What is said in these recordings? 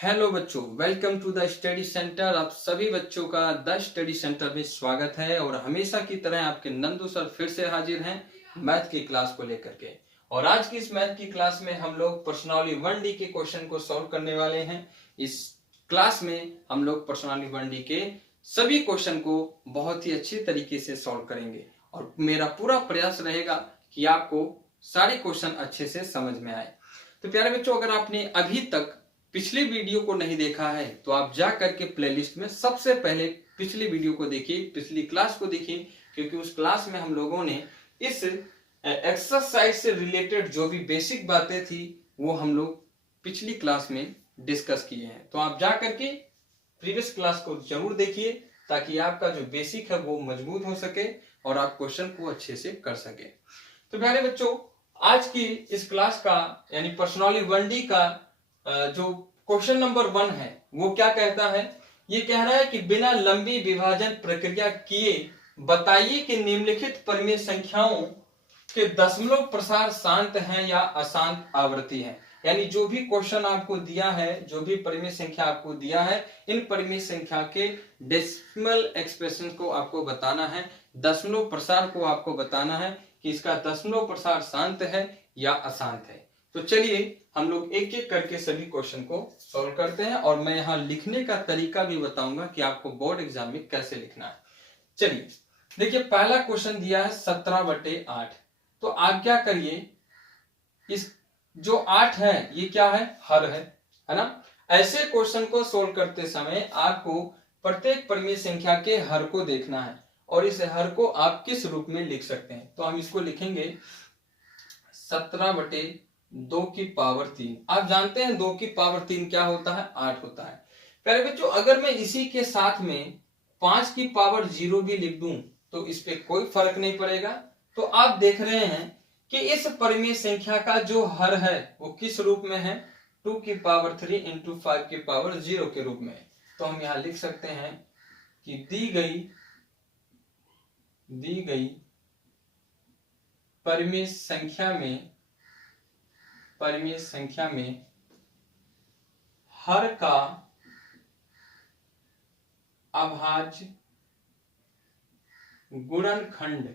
Hello बच्चों, welcome to the study centre. आप सभी बच्चों का द स्टडी सेंटर में स्वागत है और हमेशा की तरह आपके नंदू सर फिर से हाजिर हैं मैथ की क्लास को लेकर के। और आज की इस मैथ की क्लास में हम लोग पर्सनाली 1D के क्वेश्चन को सॉल्व करने वाले हैं। इस क्लास में हम लोग पर्सनाली 1D के सभी क्वेश्चन को बहुत ही अच्छे तरीके से सॉल्व करेंगे और मेरा पूरा प्रयास रहेगा कि आपको सारे क्वेश्चन अच्छे से समझ में आए। तो प्यारे बच्चों, अगर आपने अभी तक पिछली वीडियो को नहीं देखा है तो आप जा करके प्लेलिस्ट में सबसे पहले पिछली वीडियो को देखिए, पिछली क्लास को देखिए, क्योंकि उस क्लास में हम लोगों ने इस एक्सरसाइज से रिलेटेड जो भी बेसिक बातें थी वो हम लोग पिछली क्लास में डिस्कस किए हैं। तो आप जा करके प्रीवियस क्लास को जरूर देखिए ताकि आपका जो बेसिक है वो मजबूत हो सके और आप क्वेश्चन को अच्छे से कर सके। तो प्यारे बच्चों, आज की इस क्लास का यानी पर्सनाली 1D का जो क्वेश्चन नंबर 1 है वो क्या कहता है। ये कह रहा है कि बिना लंबी विभाजन प्रक्रिया किए बताइए कि निम्नलिखित परिमेय संख्याओं के दशमलव प्रसार शांत हैं या अशांत आवृत्ति है। यानी जो भी क्वेश्चन आपको दिया है, जो भी परिमेय संख्या आपको दिया है, इन परिमेय संख्या के डेसिमल एक्सप्रेशन को आपको बताना है, दशमलव प्रसार को आपको बताना है कि इसका दशमलव प्रसार शांत है या अशांत है। तो चलिए हम लोग एक एक करके सभी क्वेश्चन को सॉल्व करते हैं और मैं यहाँ लिखने का तरीका भी बताऊंगा कि आपको बोर्ड एग्जाम में कैसे लिखना है। चलिए देखिए, पहला क्वेश्चन दिया है 17/8। तो आप क्या करिए, इस जो 8 है ये क्या है, हर है ना। ऐसे क्वेश्चन को सोल्व करते समय आपको प्रत्येक परिमेय संख्या के हर को देखना है और इस हर को आप किस रूप में लिख सकते हैं। तो हम इसको लिखेंगे 17/2 की पावर 3। आप जानते हैं 2 की पावर 3 क्या होता है, 8 होता है। प्यारे बच्चों, अगर मैं इसी के साथ में 5 की पावर 0 भी लिख दूं तो इस पे कोई फर्क नहीं पड़ेगा। तो आप देख रहे हैं कि इस परिमेय संख्या का जो हर है वो किस रूप में है, 2 की पावर 3 इंटू 5 की पावर 0 के रूप में। तो हम यहां लिख सकते हैं कि दी गई परिमेय संख्या में हर का अभाज्य गुणनखंड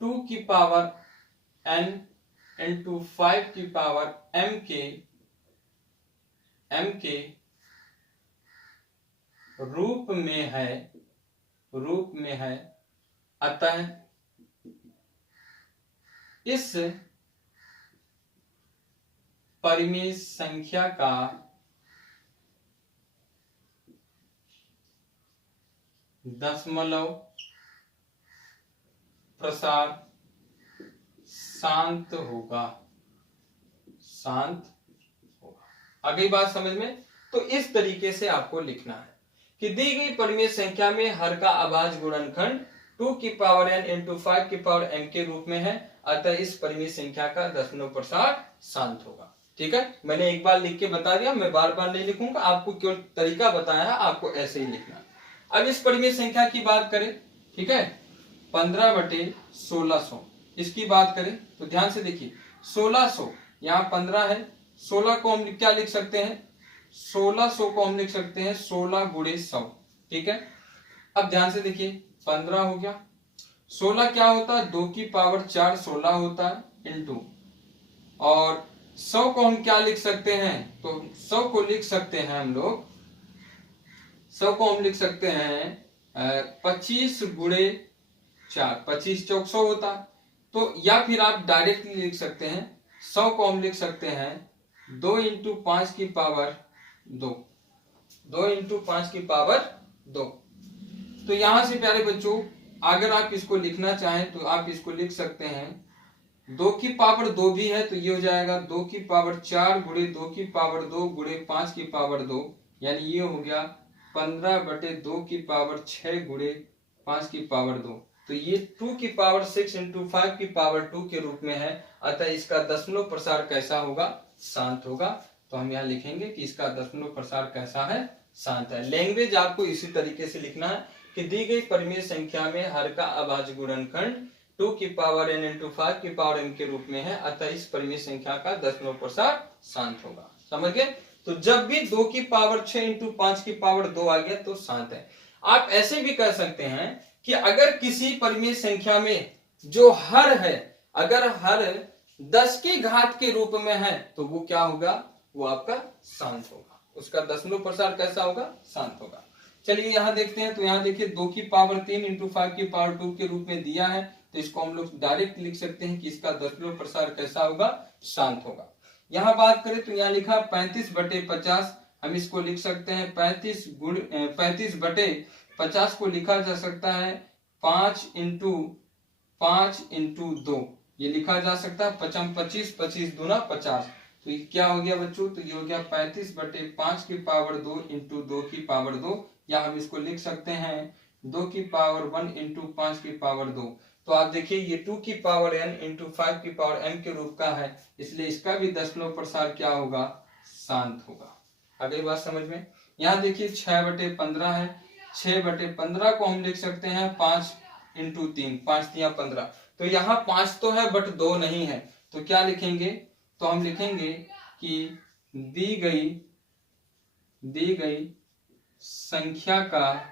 2 की पावर n इंटू 5 की पावर m के रूप में है। अतः इस परिमेय संख्या का दशमलव प्रसार शांत होगा। आ गई बात समझ में। तो इस तरीके से आपको लिखना है कि दी गई परिमेय संख्या में हर का अभाज्य गुणनखंड 2 की पावर n इंटू 5 की पावर m के रूप में है। अतः इस परिमेय संख्या का दशमलव प्रसार शांत होगा। ठीक है, मैंने एक बार लिख के बता दिया, मैं बार बार नहीं लिखूंगा, आपको केवल तरीका बताया है, आपको ऐसे ही लिखना है। अब इस परिमेय संख्या की बात करें, ठीक है, 15/1600 इसकी बात करें तो ध्यान से देखिए, 1600 यहाँ 15 है, 16 को हम क्या लिख सकते हैं, 1600 को हम लिख सकते हैं 16 गुणे 100। ठीक है, अब ध्यान से देखिए, 15 हो गया, 16 क्या होता है, 2 की पावर 4 16 होता है इंटू, और 100 को हम क्या लिख सकते हैं, तो 100 को लिख सकते हैं हम लोग, 100 को हम लिख सकते हैं 25 गुणे 4, 25 चौक 100 होता। तो या फिर आप डायरेक्टली लिख सकते हैं 100 को हम लिख सकते हैं 2 इंटू 5 की पावर 2, 2 इंटू 5 की पावर 2। तो यहां से प्यारे बच्चों, अगर आप इसको लिखना चाहें तो आप इसको लिख सकते हैं 2 की पावर 2 भी है तो ये हो जाएगा 2 की पावर 4 गुणे 2 की पावर 2 गुणे 5 की पावर 2, यानी ये हो गया 15/2 की पावर 6 गुणे 5 की पावर 2। तो ये 2 की पावर 6 इंटू 5 की पावर 2 के रूप में है। अतः इसका दशमलव प्रसार कैसा होगा, शांत होगा। तो हम यहाँ लिखेंगे कि इसका दशमलव प्रसार कैसा है, शांत है। लैंग्वेज आपको इसी तरीके से लिखना है कि दी गई परिमेय संख्या में हर का अभाज्य गुणनखंड 2 की पावर n इंटू 5 की पावर m के रूप में है। अतः इस परिमेय संख्या का दशमलव प्रसार शांत होगा। समझ गए? तो जब भी 2 की पावर 6 इंटू 5 की पावर 2 आ गया तो शांत है। आप ऐसे भी कह सकते हैं कि अगर किसी परिमेय संख्या में जो हर है, अगर हर 10 की घात के रूप में है तो वो क्या होगा? वो आपका शांत होगा। उसका दशमलव प्रसार कैसा होगा? शांत होगा। चलिए यहां देखते हैं। तो यहां देखिए 2 की पावर 3 इंटू 5 की पावर 2 के रूप में दिया है, तो इसको हम लोग डायरेक्ट लिख सकते हैं कि इसका दशमलव प्रसार कैसा होगा? शांत होगा। यहां बात करें तो यहां लिखा 35/50, हम इसको लिख सकते हैं 35/50 को लिखा जा सकता है 5 इंटू 2, ये लिखा जा सकता है 25, 25 दूना 50। तो ये क्या हो गया बच्चों? तो ये हो गया 35/5 की पावर 2 इंटू 2 की पावर 2, या हम इसको लिख सकते हैं 2 की पावर 1 इंटू 5 की पावर 2। तो आप देखिए ये 2 की पावर n इंटू 5 की पावर m के रूप का है, इसलिए इसका भी दशमलव प्रसार क्या होगा? शांत होगा। अगली बात समझ में। यहाँ देखिए 6/15 है, 6/15 को हम लिख सकते हैं 5 इंटू 3, 5 3 15। तो यहाँ 5 तो है बट 2 नहीं है, तो क्या लिखेंगे? तो हम लिखेंगे कि दी गई संख्या का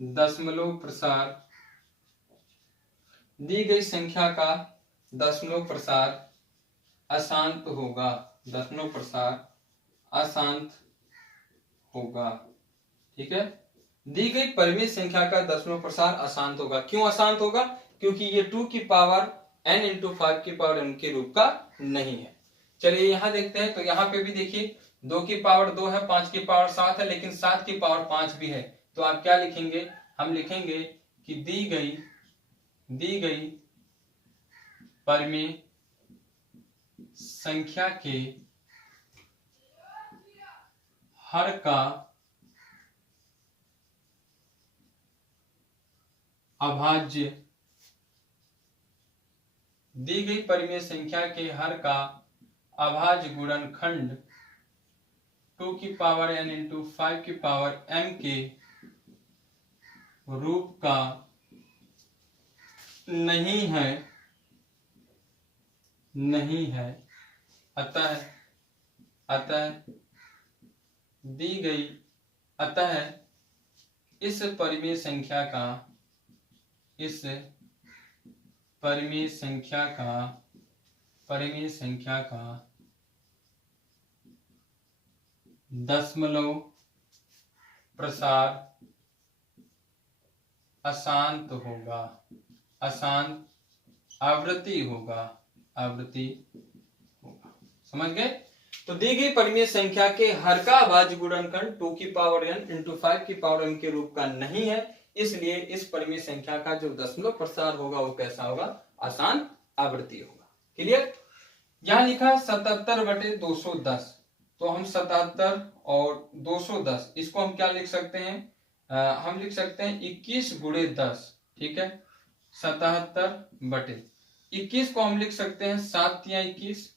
दशमलव प्रसार, दी गई संख्या का दशमलव प्रसार अशांत होगा, दशमलव प्रसार अशांत होगा। ठीक है, दी गई परिमेय संख्या का दशमलव प्रसार अशांत होगा। क्यों अशांत होगा? क्योंकि ये 2 की पावर n इंटू 5 की पावर m के रूप का नहीं है। चलिए यहां देखते हैं। तो यहाँ पे भी देखिए 2 की पावर 2 है, 5 की पावर 7 है, लेकिन 7 की पावर 5 भी है। तो आप क्या लिखेंगे? हम लिखेंगे कि दी गई परिमेय संख्या के हर का अभाज्य, दी गई परिमेय संख्या के हर का अभाज्य गुणनखंड 2 की पावर n इंटू 5 की पावर m के रूप का नहीं है, अतः दी गई, अतः इस परिमेय संख्या का दशमलव प्रसार अशांत होगा, अशांत आवृत्ति होगा। समझ गए? तो दी गई परिमेय संख्या के हर का अभाज्य गुणनखंड 2 की पावर n इंटू 5 की पावर m के रूप का नहीं है, इसलिए इस परिमेय संख्या का जो दशमलव प्रसार होगा वो कैसा होगा? अशांत आवृत्ति होगा। क्लियर? यहां लिखा 77/210, तो हम 77 और 210 इसको हम क्या लिख सकते हैं? हम लिख सकते हैं 21 गुणे 10। ठीक है, 77/21 को हम लिख सकते हैं 7 या 21,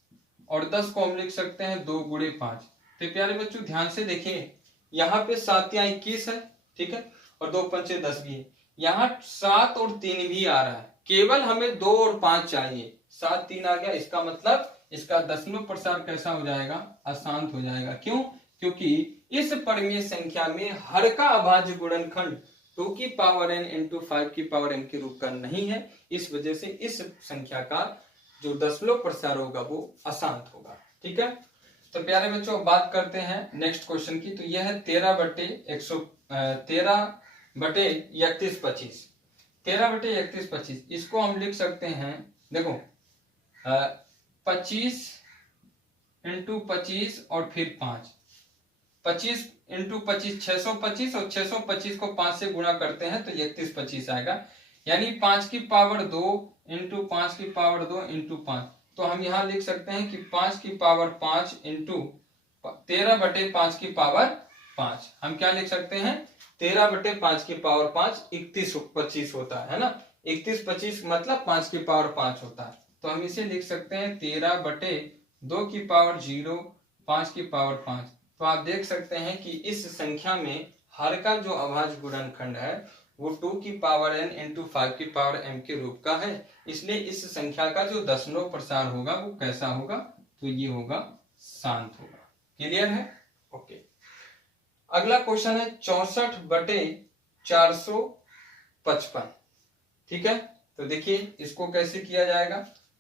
और 10 को हम लिख सकते हैं 2 गुणे 5। तो प्यारे बच्चों ध्यान से देखिए, यहाँ पे 7 या 21 है, ठीक है, और 2 पंचे 10 भी है। यहाँ 7 और 3 भी आ रहा है, केवल हमें 2 और 5 चाहिए। 7 3 आ गया, इसका मतलब इसका दशमलव प्रसार कैसा हो जाएगा? अशांत हो जाएगा। क्यों? क्योंकि इस परिमेय संख्या में हर का अभाज्य गुणनखंड 2 की पावर n इंटू 5 की पावर m के रूप का नहीं है, इस वजह से इस संख्या का जो दशमलव प्रसार होगा वो अशांत होगा। ठीक है, तो प्यारे बच्चों बात करते हैं नेक्स्ट क्वेश्चन की। तो यह है 13/3125। इसको हम लिख सकते हैं, देखो 25 इंटू 25 और फिर 5, 25 इंटू 25 625, और 625 को 5 से गुणा करते हैं तो 3125 आएगा। यानी 5 की पावर 2 इंटू 5 की पावर 2 इंटू 5। तो हम यहाँ लिख सकते हैं कि 5 की पावर 5 इंटू 13/5 की पावर 5। हम क्या लिख सकते हैं? 13/5 की पावर 5 3125 होता है ना। 3125 मतलब 5 की पावर 5 होता है। तो हम इसे लिख सकते हैं 13/2 की पावर 0, 5 की पावर 5। तो आप देख सकते हैं कि इस संख्या में हर का जो अभाज्य गुणनखंड है वो 2 की पावर n इंटू 5 की पावर m के रूप का है, इसलिए इस संख्या का जो दशमलव प्रसार होगा वो कैसा होगा? तो ये होगा शांत होगा। क्लियर है? ओके। अगला क्वेश्चन है 64/455। ठीक है, तो देखिए इसको कैसे किया जाएगा।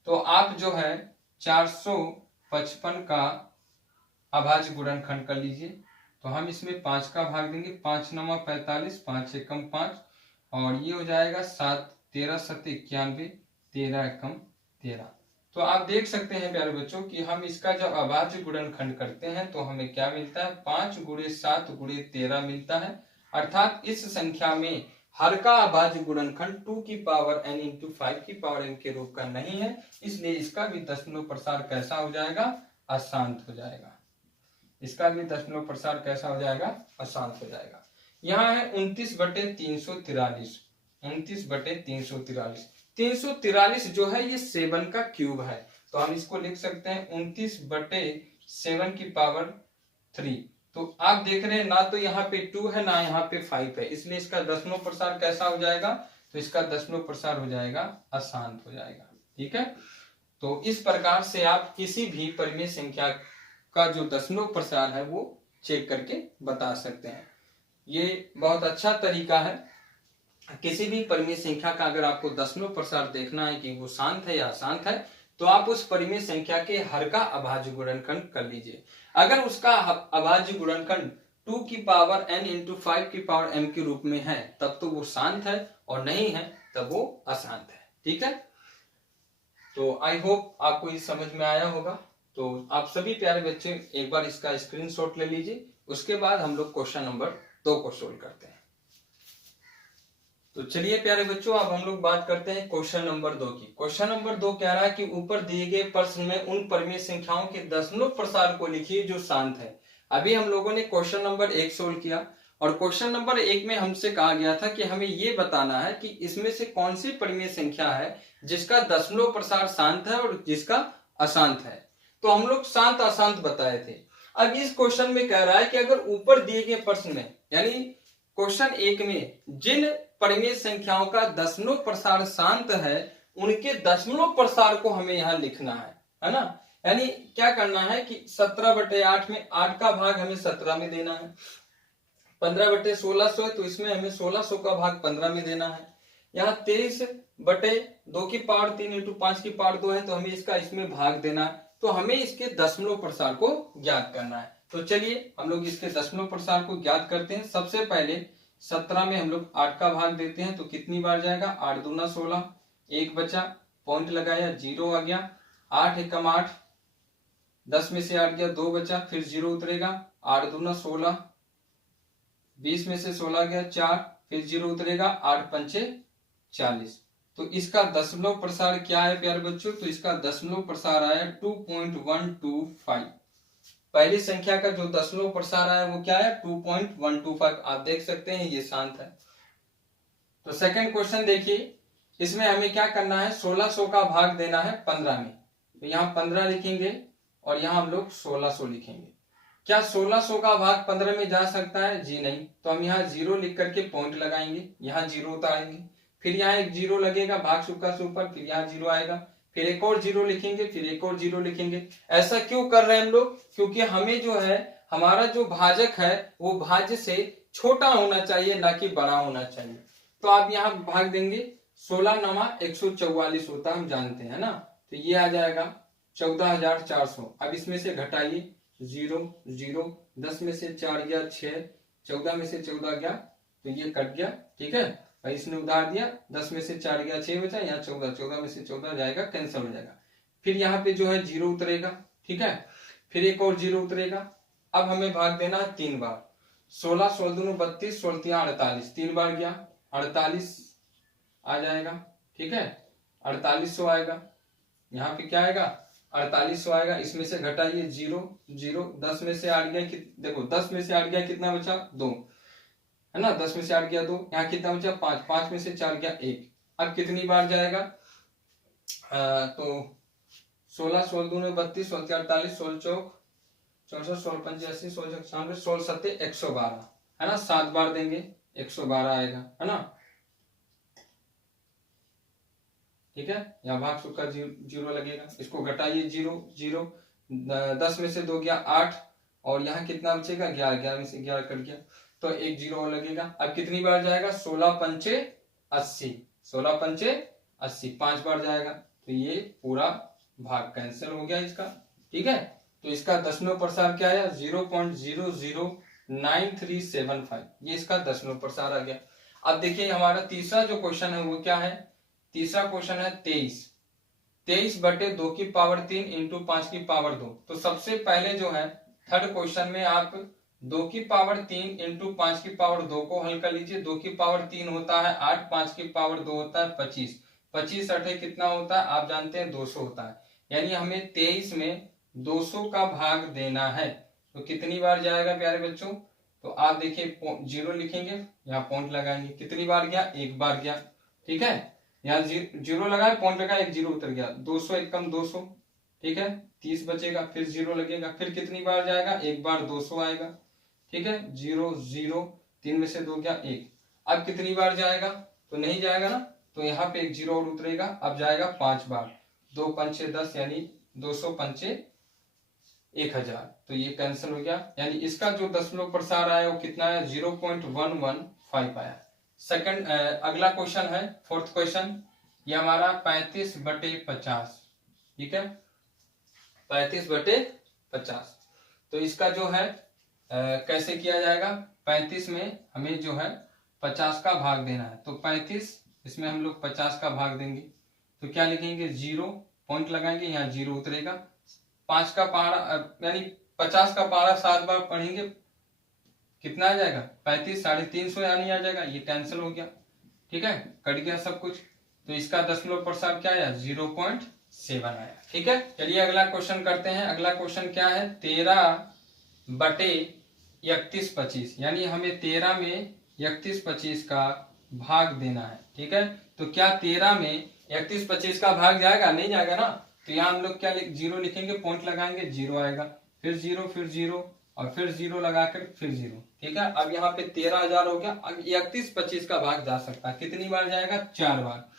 तो आप जो है 455 का अभाज्य गुणनखंड कर लीजिए। तो हम इसमें 5 का भाग देंगे, 5 9 45, 5 एकम 5, और ये हो जाएगा 7 13 7 91, 13 एकम 13। तो आप देख सकते हैं प्यारे बच्चों कि हम इसका जब अभाज्य गुणनखंड करते हैं तो हमें क्या मिलता है, 5 × 7 × 13 मिलता है। अर्थात इस संख्या में हर का अभाज्य गुणनखंड 2 की पावर n × 5 की पावर n के रूप का नहीं है, इसलिए इसका भी दशमलव प्रसार कैसा हो जाएगा, अशांत हो जाएगा। इसका भी दशमलव प्रसार कैसा हो जाएगा, अशांत हो जाएगा। यहाँ है 29/343, 29/343। 343 जो है ये 7 का क्यूब है, तो हम इसको लिख सकते हैं 29/7 की पावर 3। तो आप देख रहे हैं ना तो यहाँ पे 2 है ना यहाँ पे 5 है, इसलिए इसका दशमलव प्रसार कैसा हो जाएगा, तो इसका दशमलव प्रसार हो जाएगा अशांत हो जाएगा। ठीक है, तो इस प्रकार से आप किसी भी परिमेय संख्या का जो दशमलव प्रसार है वो चेक करके बता सकते हैं। ये बहुत अच्छा तरीका है। किसी भी परिमेय संख्या का अगर आपको दशमलव प्रसार देखना है कि वो शांत है या अशांत है, तो आप उस परिमेय संख्या के हर का अभाज्य गुणनखंड कर लीजिए। अगर उसका अभाज्य गुणनखंड 2 की पावर n × 5 की पावर m के रूप में है तब तो वो शांत है, और नहीं है तब वो अशांत है। ठीक है, तो आई होप आपको ये समझ में आया होगा। तो आप सभी प्यारे बच्चे एक बार इसका स्क्रीनशॉट ले लीजिए, उसके बाद हम लोग क्वेश्चन नंबर 2 को सोल्व करते हैं। तो चलिए प्यारे बच्चों, अब हम लोग बात करते हैं क्वेश्चन नंबर 2 की। क्वेश्चन नंबर 2 कह रहा है कि ऊपर दिए गए प्रश्न में उन परिमेय संख्याओं के दशमलव प्रसार को लिखिए जो शांत है। अभी हम लोगों ने क्वेश्चन नंबर 1 सोल्व किया, और क्वेश्चन नंबर 1 में हमसे कहा गया था कि हमें ये बताना है कि इसमें से कौन सी परिमेय संख्या है जिसका दशमलव प्रसार शांत है और जिसका अशांत है। तो हम लोग शांत अशांत बताए थे। अब इस क्वेश्चन में कह रहा है कि अगर ऊपर दिए गए प्रश्न में, यानी क्वेश्चन 1 में जिन परिमेय संख्याओं का दशमलव प्रसार शांत है उनके दशमलव प्रसार को हमें यहाँ लिखना है ना। यानी क्या करना है कि 17/8 में 8 का भाग हमें 17 में देना है, 15/1600 है तो इसमें हमें 1600 का भाग 15 में देना है। यहाँ 23/2 की पावर 3 × 5 की पावर 2 है तो हमें इसका इसमें भाग देना है। तो हमें इसके दशमलव प्रसार को ज्ञात करना है। तो चलिए हम लोग इसके दशमलव प्रसार को ज्ञात करते हैं। सबसे पहले 17 में हम लोग 8 का भाग देते हैं तो कितनी बार जाएगा, 8 दूना 16, 1 बचा, पॉइंट लगाया, 0 आ गया, 8 एकम 8, 10 में से 8 गया, 2 बचा, फिर 0 उतरेगा, 8 दूना 16, 20 में से 16 गया, 4, फिर 0 उतरेगा, 8 पंचे 40। तो इसका दशमलव प्रसार क्या है प्यारे बच्चों, तो इसका दशमलव प्रसार आया 2.125। पहली संख्या का जो दशमलव प्रसार आया वो क्या है, 2.125। आप देख सकते हैं ये शांत है। तो सेकंड क्वेश्चन देखिए, इसमें हमें क्या करना है, 1600 का भाग देना है 15 में। तो यहाँ 15 लिखेंगे और यहाँ हम लोग 1600 लिखेंगे। क्या 1600 का भाग 15 में जा सकता है, जी नहीं। तो हम यहाँ 0 लिख करके पॉइंट लगाएंगे, यहाँ 0 उतारेंगे, फिर यहाँ एक 0 लगेगा, भाग सुपर सुपर, फिर यहाँ 0 आएगा, फिर एक और 0 लिखेंगे, फिर एक और 0 लिखेंगे। ऐसा क्यों कर रहे हैं हम लोग, क्योंकि हमें जो है हमारा जो भाजक है वो भाज्य से छोटा होना चाहिए, ना कि बड़ा होना चाहिए। तो आप यहाँ भाग देंगे, 16 9 144 होता है, हम जानते हैं ना। तो ये आ जाएगा 14,400। अब इसमें से घटाइए, 0 0, 10 में से 4 गया 6, 14 में से 14 गया तो ये कट गया। ठीक है, और इसने उधार दिया, 10 में से 4 गया 6 बचा, यहाँ 14, 14 में से 14 जाएगा, कैंसिल हो जाएगा। फिर यहाँ पे जो है 0 उतरेगा, ठीक है, फिर एक और 0 उतरेगा। अब हमें भाग देना है 3 बार, 16 16 दूनी 32, 16 48, 3 बार गया, 48 आ जाएगा। ठीक है, 4800 आएगा। यहाँ पे क्या आएगा, 4800 आएगा। इसमें से घटाइए 0 0, 10 में से 8 गया, देखो 10 में से 8 गया, कितना बचा, 2 है ना, 10 में से 8 गया 2, यहाँ कितना बचा 5, 5 में से 4 गया 1। अब कितनी बार जाएगा, तो 16 16 दूनी 32, 16 48, 16 चौक 64, 16 पंचे 80, 16 96, 16 सत्ते 112 है ना, 7 बार देंगे 112 आएगा, है ना। ठीक है, यहाँ भाग सुख का 0 लगेगा, इसको घटाइए 0 0, 10 में से 2 गया 8, और यहाँ कितना बचेगा 11, 11 में से 11 कट गया, तो एक जीरो और लगेगा। अब कितनी बार जाएगा, 16 पंचे 80, 16 पंचे 80, 5 बार जाएगा, तो ये पूरा भाग कैंसिल हो गया इसका। ठीक है, तो इसका दशमलव प्रसार क्या आया, 0.009375, ये इसका दशमलव प्रसार आ गया। अब देखिए हमारा तीसरा जो क्वेश्चन है वो क्या है, तीसरा क्वेश्चन है 23 बटे 2 की पावर 3 इंटू 5 की पावर 2। तो सबसे पहले जो है थर्ड क्वेश्चन में आप 2 की पावर 3 इंटू 5 की पावर 2 को हल कर लीजिए। 2 की पावर 3 होता है 8, 5 की पावर 2 होता है 25, 25 अठे कितना होता है आप जानते हैं 200 होता है, यानी हमें 23 में 200 का भाग देना है। तो कितनी बार जाएगा प्यारे बच्चों, तो आप देखिए जीरो लिखेंगे, यहाँ पॉइंट लगाएंगे, कितनी बार गया, एक बार गया। ठीक है, यहाँ जीरो लगाए, पॉइंट लगाए, एक जीरो उतर गया, 200 एक कम 200, ठीक है, 30 बचेगा, फिर जीरो लगेगा, फिर कितनी बार जाएगा, एक बार 200 आएगा। ठीक है, 0 0, 3 में से 2 गया 1, अब कितनी बार जाएगा, तो नहीं जाएगा ना, तो यहाँ पे एक जीरो और उतरेगा, अब जाएगा 5 बार, 2 पंचे 10, यानी 200 पंचे 1000, तो ये कैंसिल हो गया, यानी इसका जो दशमलव प्रसार आया वो कितना है, 0.115 आया। सेकंड अगला क्वेश्चन है फोर्थ क्वेश्चन, ये हमारा 35/50, ठीक है, 35/50। तो इसका जो है कैसे किया जाएगा, 35 में हमें जो है 50 का भाग देना है, तो 35 इसमें हम लोग 50 का भाग देंगे, तो क्या लिखेंगे, जीरो, पॉइंट लगाएंगे, यहाँ जीरो उतरेगा, 5 का पहाड़ा यानी 50 का पहाड़ा 7 बार पढ़ेंगे, कितना आ जाएगा 35, 350 यानी आ जाएगा, ये कैंसिल हो गया। ठीक है, कट गया सब कुछ, तो इसका दशमलव प्रसार क्या आया, 0.7 आया। ठीक है, चलिए अगला क्वेश्चन करते हैं। अगला क्वेश्चन क्या है, 13/3125, यानी हमें 13 में 31/25 का भाग देना है। ठीक है, तो क्या 13 में 31/25 का भाग जाएगा, नहीं जाएगा ना, तो यहाँ हम लोग क्या जीरो लिखेंगे, पॉइंट लगाएंगे, जीरो आएगा, फिर जीरो, फिर जीरो, और फिर जीरो लगाकर फिर जीरो। ठीक है, अब यहाँ पे 13,000 हो गया। अब 31/25 का भाग जा सकता है, कितनी बार जाएगा, 4 बार,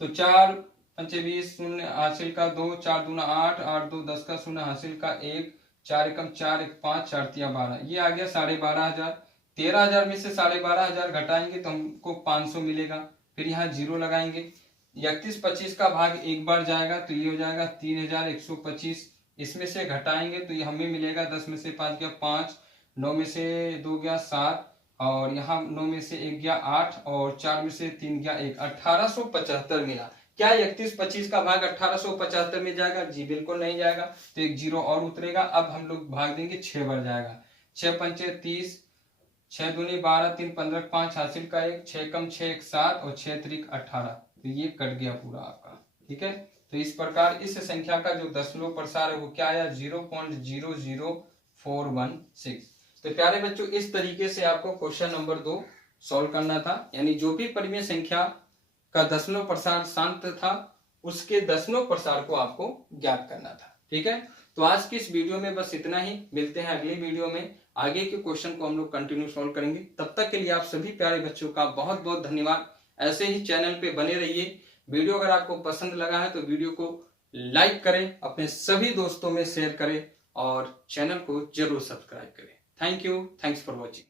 तो 4 पंचे 20, शून्य हासिल का 2, 4 दूना 8, 8 2 10 का शून्य हासिल का 1, 4 एकम 4, 1 5, 4 तिया 12, ये आ गया 12,500। 13,000 में से 12,500 घटाएंगे तो हमको 500 मिलेगा, फिर यहाँ जीरो लगाएंगे, 31/25 का भाग एक बार जाएगा, तो ये हो जाएगा 3,125, इसमें से घटाएंगे तो ये हमें मिलेगा 10 में से 5 गया 5, 9 में से 2 गया 7, और यहाँ 9 में से 1 गया 8, और 4 में से 3 गया 1, 1875 मिला। क्या 31/25 का भाग 1875 में जाएगा, जी बिल्कुल नहीं जाएगा, तो एक जीरो और उतरेगा। अब हम लोग भाग देंगे, 6 बार जाएगा, 6 पंचे 30, 6 दूनी 12, 3 15, 5 हासिल का 1, 6 कम 6 1 7, और 6 त्रिक 18, तो ये कट गया पूरा आपका। ठीक है, तो इस प्रकार इस संख्या का जो दशमलव प्रसार है वो क्या आया, 0.00416। तो प्यारे बच्चों, इस तरीके से आपको क्वेश्चन नंबर 2 सॉल्व करना था, यानी जो भी परिमेय संख्या का दशमलव प्रसार शांत था उसके दशमलव प्रसार को आपको ज्ञात करना था। ठीक है, तो आज की इस वीडियो में बस इतना ही, मिलते हैं अगली वीडियो में, आगे के क्वेश्चन को हम लोग कंटिन्यू सॉल्व करेंगे। तब तक के लिए आप सभी प्यारे बच्चों का बहुत बहुत धन्यवाद। ऐसे ही चैनल पे बने रहिए। वीडियो अगर आपको पसंद लगा है तो वीडियो को लाइक करें, अपने सभी दोस्तों में शेयर करें, और चैनल को जरूर सब्सक्राइब करें। Thank you, thanks for watching.